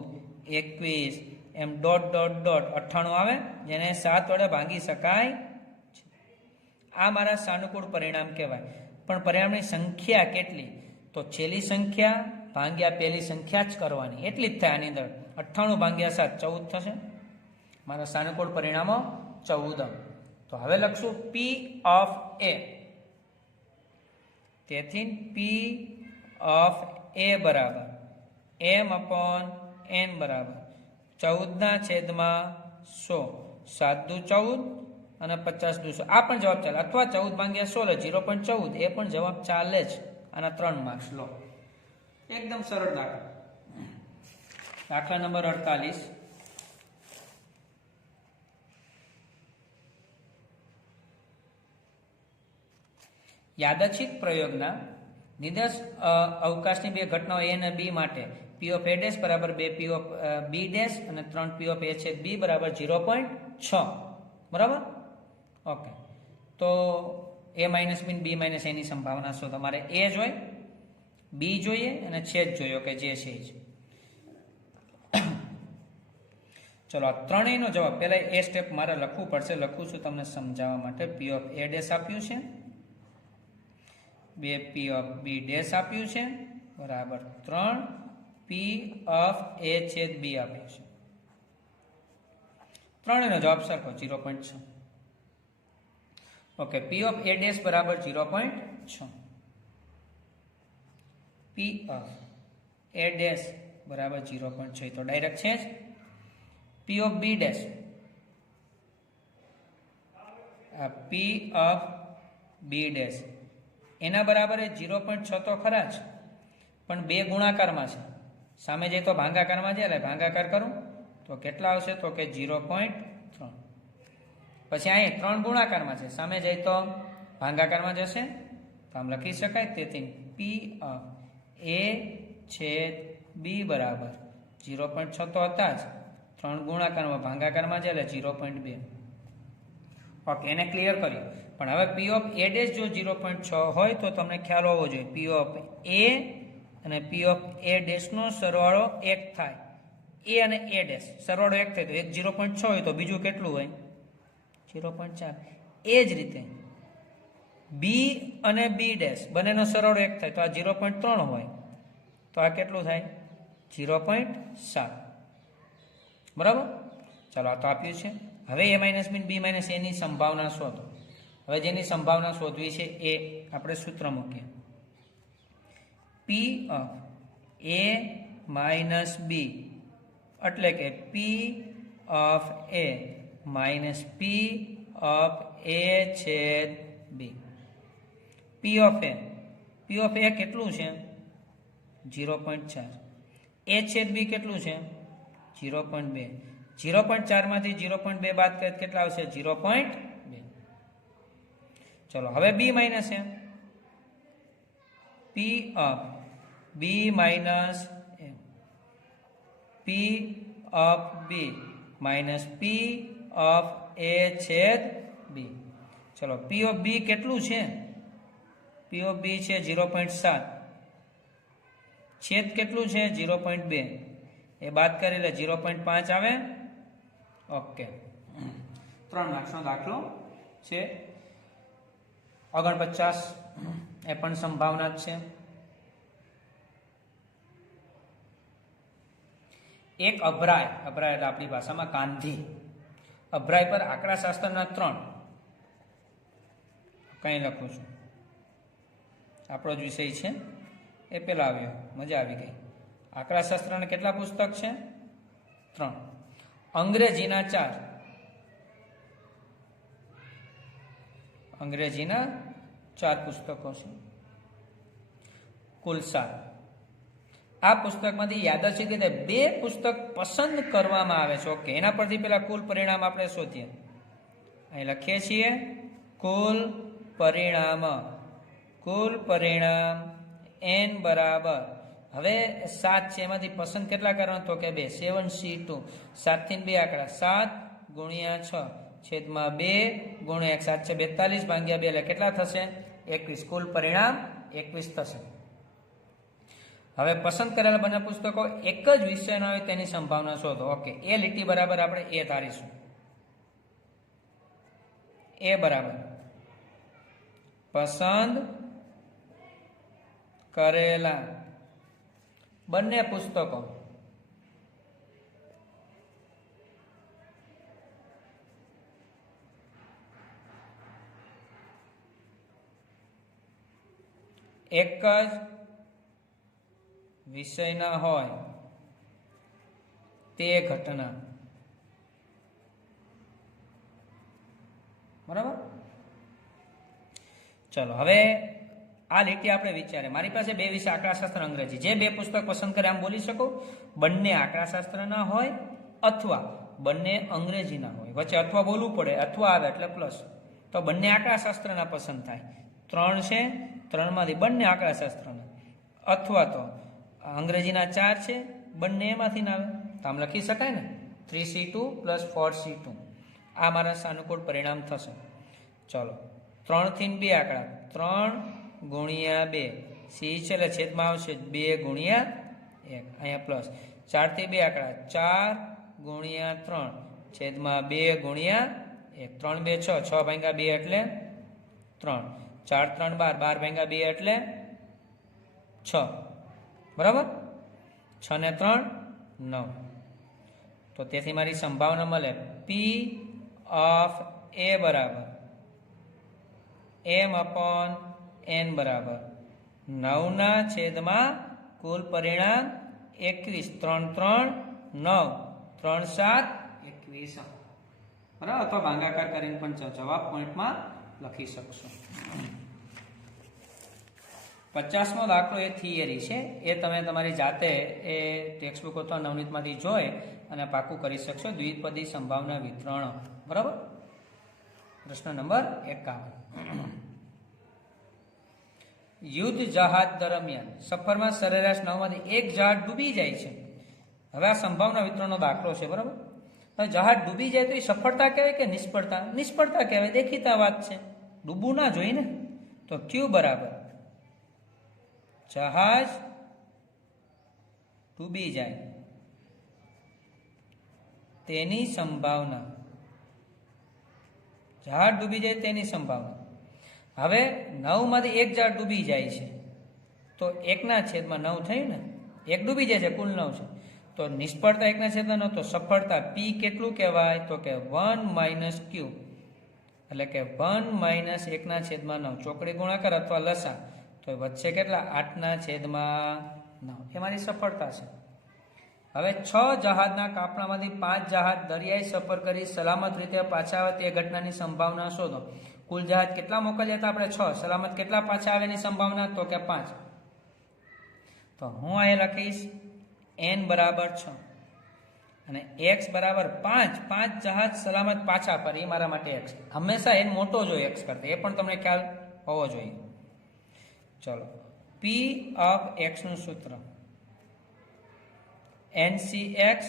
21 એમ ડોટ ડોટ ડોટ 98 આવે જેને 7 વડે ભાંગી શકાય. આ મારા સાનુકૂળ પરિણામ કહેવાય. પણ પરિણામની સંખ્યા કેટલી? તો છેલ્લી સંખ્યા ભાગ્યા પહેલી સંખ્યા જ કરવાની એટલી જ થાય. આની અંદર 98 ભાગ્યા 7 14 થશે. મારા સાનુકૂળ પરિણામો 14. તો હવે લખશું P ઓફ A. તેથી P ઓફ A બરાબર m/n બરાબર 14 ના છેદમાં 100. 7 દુ 14 અને 50 200 આ પણ જવાબ ચાલે, અથવા 14 ભાગ્યા 16 0.14 એ પણ જવાબ ચાલે જ. આના 3 માર્ક્સ લો. એકદમ સરળ દાખલા. દાખલા નંબર 48. યાદચ્છિક પ્રયોગના નિર્દેશ અવકાશની બે ઘટનાઓ a અને b માટે p of a dash બરાબર 2 p of b dash અને 3 p of a છેદ b બરાબર 0.6. બરાબર? ઓકે. તો a minus b b minus a ની સંભાવના શું? તમારે a જોઈએ, b જોઈએ અને છેદ જોયો કે જે છે જ. ચલો આ ત્રણેયનો જવાબ પહેલા એ સ્ટેપ મારે લખવું પડશે. લખું છું તમને સમજાવવા માટે. p of a dash આપ્યું છે, 2 p of b dash આપ્યું છે બરાબર 3 p of a છેદ b આપ્યું છે. ત્રણેયનો જવાબ સરખો 0.6. Okay. p of a dash બરાબર 0.6, p of a dash બરાબર 0.6 તો ડાયરેક્ટ છે જ. p of b dash p of b dash એના બરાબર 0.6 તો ખરા જ, પણ બે ગુણાકારમાં છે. સામે જાય તો ભાગાકારમાં જાય, એટલે ભાગાકાર કરું તો કેટલા આવશે? તો કે 0.3. પછી અહીં 3 ગુણાકારમાં છે, સામે જાય તો ભાગાકારમાં જશે, તો આમ લખી શકાય. તેથી p of a છેદ b બરાબર 0.6 તો હતા જ, 3 ગુણાકારમાં ભાગાકારમાં જાય એટલે 0.2. ઓકે, એને ક્લિયર કર્યું. પણ હવે p of a dash જો 0.6 હોય તો તમને ખ્યાલ હોવો જોઈએ p of a અને p of a dash નો સરવાળો 1 થાય. a અને a dash સરવાળો 1 થાય તો એક 0.6 હોય તો બીજું કેટલું હોય? 0.4. એ જ રીતે b અને b dash બંનેનો સરવાળો 1 થાય તો આ 0.3 હોય તો આ કેટલું થાય? 0.7. બરાબર? ચાલો આ તો આપ્યું છે. હવે a minus b b minus a ની સંભાવના શોધો. હવે જેની સંભાવના શોધવી છે એ આપણે સૂત્ર મૂકીએ. p of a minus b એટલે કે p of a minus p of a છેદ b. p of a કેટલું છે? 0.4. a છેદ b કેટલું છે? 0.2. 0.4 માંથી 0.2 બાદ કરીએ કેટલા આવશે? 0.2. ચલો હવે b minus a. p of b minus a, p of b minus p of a છેદ b. ચલો p of b કેટલું છે? p of b છે 0.7. છેદ કેટલું છે? 0.2. એ બાદ કરી એટલે 0.5 આવે. ઓકે. 3 માર્ક્સનો દાખલો છે. 49 એ પણ સંભાવના જ છે. એક અભરાય એટલે આપણી ભાષામાં ગાંધી, અભરાય પર આંકડાશાસ્ત્રના 3 કઈ લખું છું, આપણો જ વિષય છે એ પેલા આવ્યો, મજા આવી ગઈ. આંકડાશાસ્ત્રના કેટલા પુસ્તક છે? 3. અંગ્રેજીના 4, અંગ્રેજીના 4 પુસ્તકો છે, કુલ 7. આ પુસ્તકમાંથી યાદચ્છિક રીતે 2 પુસ્તક પસંદ કરવામાં આવે છે. ઓકે, એના પરથી પેલા કુલ પરિણામ આપણે શોધીએ. અહીં લખીએ છીએ કુલ પરિણામ n બરાબર, હવે 7 છે એમાંથી પસંદ કેટલા કરવાના? તો કે 2. 7c2, 7 થી 2 આંકડા, 7 ગુણ્યા 6 છેદમાં 2 ગુણ્યા 1, 7 છે 42 ભાગ્યા 2 એટલે કેટલા થશે? 21. કુલ પરિણામ 21 થશે. હવે પસંદ કરેલા બંને પુસ્તકો એક જ વિષયના હોય તેની સંભાવના શોધો. ઓકે, એ લીટી બરાબર આપણે એ ધારીશું. એ બરાબર પસંદ કરેલા બંને પુસ્તકો એક જ વિષયના હોય તે ઘટના બરાબર. ચલો હવે આ લીટી આપણે વિચારે, મારી પાસે બે વિષય આંકડાશાસ્ત્ર અંગ્રેજી, જે બે પુસ્તક પસંદ કરે આમ બોલી શકો. બંને આંકડાશાસ્ત્રના હોય અથવા બંને અંગ્રેજીના હોય, વચ્ચે અથવા બોલવું પડે, અથવા આવે એટલે પ્લસ, તો બંને આંકડાશાસ્ત્રના પસંદ થાય. 3 છે, 3માંથી બંને આંકડાશાસ્ત્રના, અથવા તો અંગ્રેજીના 4 છે, બંને એમાંથી ના આવે તો આમ લખી શકાય ને, 3C2 + 4C2. આ મારા સાનુકૂળ પરિણામ થશે. ચલો 3 થી 2 આંકડા, 3 ગુણ્યા 2, સી છે એટલે છેદમાં આવશે 2 ગુણ્યા 1, અહીંયા પ્લસ. 4 થી 2 આંકડા, 4 ગુણ્યા 3 છેદમાં 2 ગુણ્યા 1, 3 2 6, 6 ભાગ્યા 2 એટલે 3, 4 3 12, 12 ભાગ્યા 2 એટલે 6, બરાબર. 6 ને 3 9. તો તેથી મારી સંભાવના મળે P ઓફ A બરાબર m/n બરાબર 9 ના છેદમાં કુલ પરિણામ 21, 3 3 9, 3 7 21, બરાબર. અથવા ભાગાકાર કરીને પણ જવાબ પોઈન્ટમાં લખી શકશો. 50મો દાખલો એ થિયરી છે, એ તમે તમારી જાતે એ ટેક્સ્ટબુક અથવા નવનીતમાંથી જોઈ અને પાકું કરી શકશો. દ્વિપદી સંભાવના વિતરણ, બરાબર. પ્રશ્ન નંબર 51. યુદ્ધ જહાજ દરમિયાન સફરમાં સરેરાશ 9માંથી 1 જહાજ ડૂબી જાય છે. હવે આ સંભાવના વિતરણનો દાખલો છે, બરાબર. હવે જહાજ ડૂબી જાય તો એ સફળતા કહેવાય કે નિષ્ફળતા? નિષ્ફળતા કહેવાય, દેખીતા વાત છે, ડૂબવું ના જોઈએ ને. તો Q બરાબર જહાજ ડૂબી જાય તેની સંભાવના, જહાજ ડૂબી જાય તેની સંભાવના. હવે 9માંથી 1 જહાજ ડૂબી જાય છે તો 1/9 થયું ને, 1 ડૂબી જાય છે, કુલ 9 છે, તો નિષ્ફળતા 1/9, તો સફળતા P કેટલું કહેવાય? તો કે 1 - Q, એટલે કે 1 - 1/9, ચોકડી ગુણાકાર અથવા લસા, તો વચ્ચે કેટલા? 8/9. એ મારી સફળતા છે. હવે 6 જહાજના કાપડામાંથી 5 જહાજ દરિયાઈ સફર કરી સલામત રીતે પાછા આવે તે ઘટનાની સંભાવના શોધો. કુલ જહાજ કેટલા મોકલ્યા હતા આપણે? 6. સલામત કેટલા પાછા આવે એની સંભાવના? તો કે 5. તો હું અહીં લખીશ n બરાબર 6 અને x બરાબર 5. 5 જહાજ સલામત પાછા ફરે, એ મારા માટે x. હંમેશા n મોટો જોઈએ x કરતા, એ પણ તમને ખ્યાલ હોવો જોઈએ. ચલો, P ઓફ x નું સૂત્ર NCx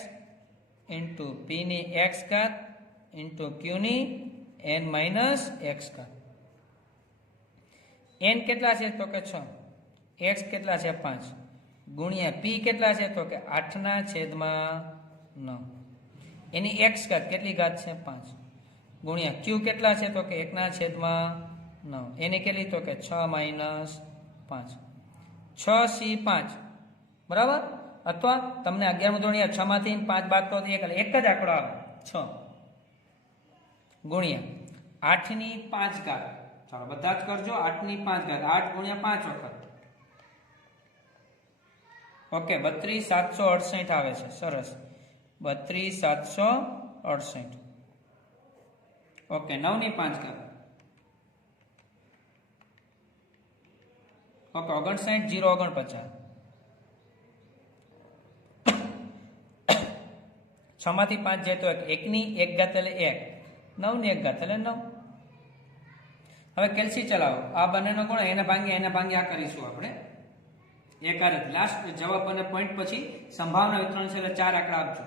ઇન્ટુ P ની x ઘાત ઇન્ટુ Q ની n માઇનસ x ઘાત. n કેટલા છે? તો કે 6. x કેટલા છે? 5. ગુણ્યા P કેટલા છે? તો કે 8/9. એની x ઘાત કેટલી ઘાત છે? 5. ગુણ્યા Q કેટલા છે? તો કે 1/9. એની કેટલી? તો કે 6 - 5. 6C5, બરાબર. અથવા તમને 11મું ધોરણ 6 માંથી 5 બાદ કરો તો એક જ આંકડો આવે 6, ગુણ્યા 8/5. ચાલો બધા જ કરજો. 8/5, 8 ગુણ્યા 5 વખત, ઓકે, 32,768 આવે છે. સરસ, 32,768. ઓકે, 9/5. ઓકે, 59, 049. 6 માંથી 5 જાય તો 1 ની 1 ઘાત એટલે 1, 9 ની 1 ઘાત એટલે 9. હવે કેલ્સી ચલાવો, આ બંનેનો ગુણ એને ભાંગી આ કરીશું આપણે. એક આ લાસ્ટ જવાબ અને પોઈન્ટ પછી સંભાવના વિતરણ છે એટલે 4 આંકડા આપજો.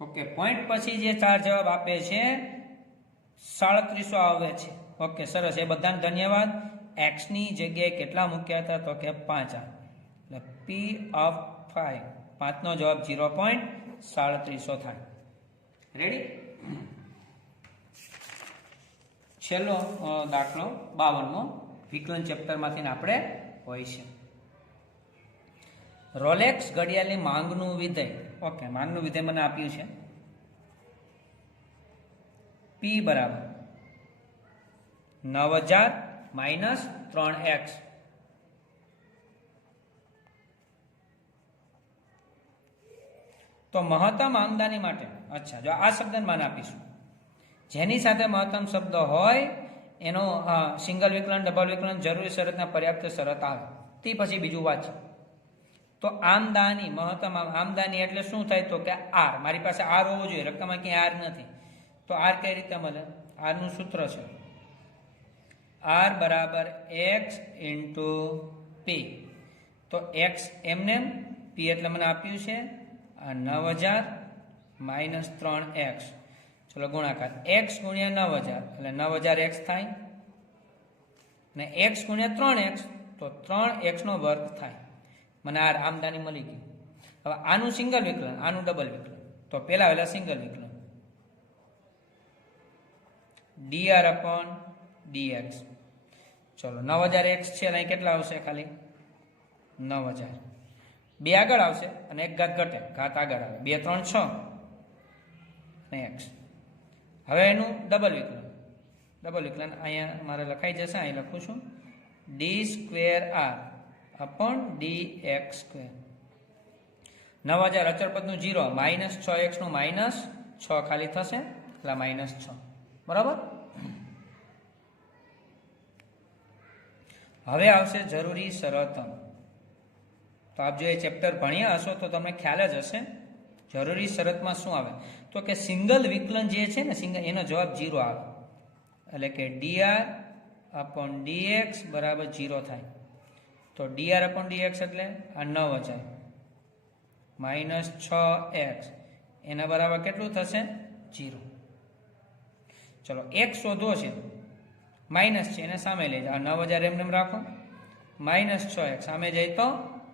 ઓકે, પોઈન્ટ પછી જે 4 જવાબ આપે છે 3700 આવે છે. ઓકે, સરસ, એ બધાને ધન્યવાદ. x ની જગ્યાએ કેટલા મૂક્યા હતા? તો કે 5. એટલે P ઓફ 5, 5 નો જવાબ 0.3700 થાય. રેડી? છેલ્લો દાખલો 52મો વિકલન ચેપ્ટરમાંથી આપણે હોય છે. રોલેક્સ ઘડિયાળની માંગનું વિધેય. ઓકે, માંગનું વિધેય મને આપ્યું છે. P બરાબર 9000 માઇનસ 3x. તો મહત્તમ આમદની માટે અચ્છા જો આ શબ્દને માન આપીશું, જેની સાથે મહત્તમ શબ્દ હોય એનો સિંગલ વિકલન, ડબલ વિકલન, જરૂરી શરતના પર્યાપ્ત શરત આવે તે પછી બીજું વાંચો. તો આમદાની મહત્તમ આમદાની એટલે શું થાય? તો કે આર, મારી પાસે આર હોવો જોઈએ, રકમમાં ક્યાંય આર નથી. તો આર કઈ રીતે મળે? આર નું સૂત્ર છે આર બરાબર એક્સ ઇન્ટુ પી. તો એક્સ એમને પી એટલે મને આપ્યું છે આ 9000 માઇનસ 3x. ચલો ગુણાકાર એક્સ ગુણ્યા 9000 એટલે 9000x થાય, ને એક્સ ગુણ્યા 3x તો 3x નો વર્ગ થાય. મને આ આમદાની મળી ગઈ. હવે આનું સિંગલ વિકલન, આનું ડબલ વિકલન. તો પેલા વેલા સિંગલ વિકલન dr upon dx. ચલો 9000x છે, અહીં કેટલા આવશે? ખાલી 9000. 2 આગળ આવશે અને એક ઘાત ઘટે, ઘાત આગળ આવે. 2 3 6 અને x. હવે એનું ડબલ વિકલન, ડબલ વિકલન અહીંયા મારે લખાઈ જશે, અહીં લખું છું d² r upon dx². 9000 અચળ પદનું 0, માઇનસ 6x નું માઇનસ 6 ખાલી થશે એટલે માઇનસ 6. બરાબર. હવે આવશે જરૂરી શરત. તો આપ જો એ ચેપ્ટર ભણ્યા હશો તો તમને ખ્યાલ જ હશે જરૂરી શરતમાં શું આવે. તો કે સિંગલ વિકલન જે છે ને સિંગલ, એનો જવાબ 0 આવે, એટલે કે dr upon dx બરાબર 0 થાય. તો dr upon dx એટલે આ 9000 માઇનસ 6x એના બરાબર કેટલું થશે? 0. ચલો x શોધવો છે, માઇનસ છે એને સામે લઈ જાઓ. 9000 એમને રાખો, માઇનસ 6x સામે જાય તો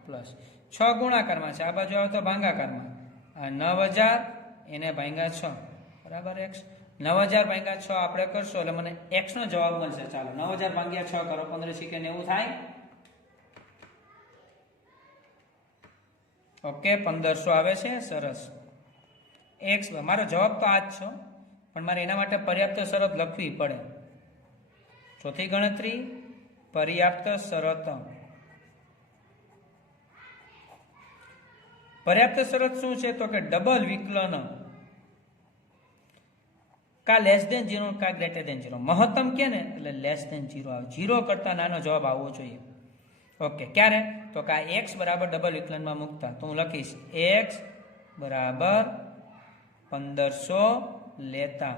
પ્લસ 6 ગુણાકારમાં છે, આ બાજુ આવે તો ભાગાકારમાં. આ 9000 એને ભાગ્યા 6 બરાબર x. 9000 ભાગ્યા 6 આપણે કરશો એટલે મને x નો જવાબ મળશે. ચાલો 9000 ભાગ્યા 6 કરો, 15 કે 90 થાય. ઓકે 1500 આવે છે. સરસ. x મારો જવાબ તો આ જ છે, પણ મારે એના માટે પર્યાપ્ત શરત લખવી પડે. ચોથી ગણતરી પર્યાપ્ત શરત. પર્યાપ્ત શરત શું છે? તો કે ડબલ વિકલન કા લેસ ધેન 0 કા ગ્રેટર ધેન 0. મહત્તમ કે ને એટલે લેસ ધેન 0 આવે, 0 કરતા નાનો જવાબ આવવો જોઈએ. ઓકે ક્યારે? તો કે આ x બરાબર ડબલ વિકલનમાં મૂકતા. તો હું લખીશ x બરાબર 1500 લેતા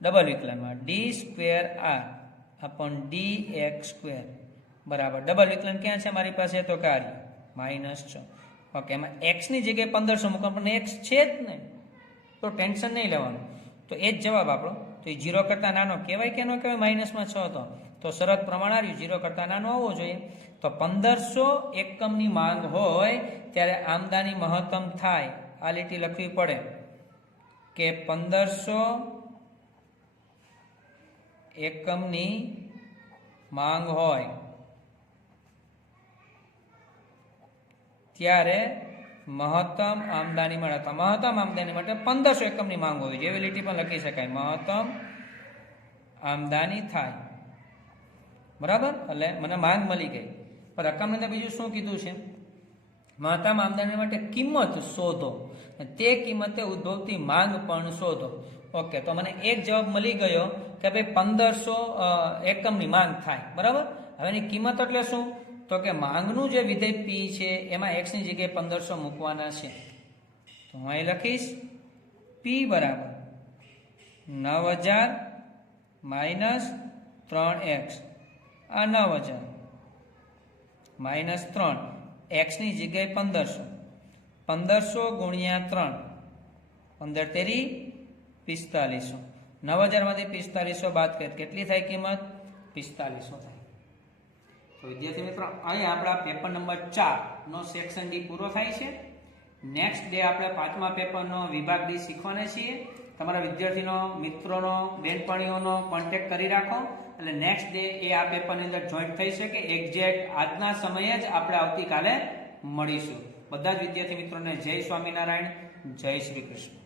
double વિકલનમાં d² r upon dx² બરાબર ડબલ વિકલન ક્યાં છે મારી પાસે? તો કાર્ય માઇનસ 6. ઓકે એમાં x ની જગ્યાએ 1500 મૂકો, પણ x છે જ ને, તો ટેન્શન નહીં લેવાનું. તો એ જ જવાબ આપણો. તો એ 0 કરતા નાનો કહેવાય કે ન કહેવાય? માઇનસમાં 6 તો શરત પ્રમાણ આવ્યું 0 કરતા નાનો આવવો જોઈએ. તો 1500 એકમની માંગ હોય ત્યારે આમદાની મહત્તમ થાય. આ લીટી લખવી પડે કે 1500 એકમની માંગ હોય ત્યારે મહત્તમ આમદની મળે. તો મહત્તમ આમદની માટે 1500 એકમની માંગ હોય, જેવી લીટી પણ લખી શકાય મહત્તમ આમદની થાય. બરાબર. એટલે મને માંગ મળી ગઈ, પણ રકમની અંદર બીજું શું કીધું છે? મહત્તમ આમદની માટે કિંમત શોધો, તે કિંમતે ઉદ્ભવતી માંગ પણ શોધો. ઓકે તો મને એક જવાબ મળી ગયો કે ભાઈ 1500 એકમની માંગ થાય. બરાબર. હવે એની કિંમત એટલે શું? તો કે માંગનું જે વિધેય p છે એમાં x ની જગ્યાએ 1500 મૂકવાના છે. તો હું અહીં લખીશ p બરાબર 9000 માઇનસ 3x. આ 9000 માઇનસ 3 x ની જગ્યાએ 1500, 1500 ગુણ્યા 3, 15 તેરી 4500. 9000 માંથી 4500 બાદ કરીએ કેટલી થાય કિંમત? 4500 થાય. તો વિદ્યાર્થી મિત્રો અહીં આપણા પેપર નંબર 4 નો સેક્શન ડી પૂરો થાય છે. નેક્સ્ટ ડે આપણે 5મા પેપરનો વિભાગ ડી શીખવાના છીએ. તમારા વિદ્યાર્થીનો, મિત્રોનો, બેનપણીઓનો કોન્ટેક્ટ કરી રાખો, એટલે નેક્સ્ટ ડે એ આ પેપરની અંદર જોઈન્ટ થઈ શકે. એક્ઝેક્ટ આજના સમયે જ આપણે આવતીકાલે મળીશું. બધા જ વિદ્યાર્થી મિત્રોને જય સ્વામિનારાયણ, જય શ્રી કૃષ્ણ.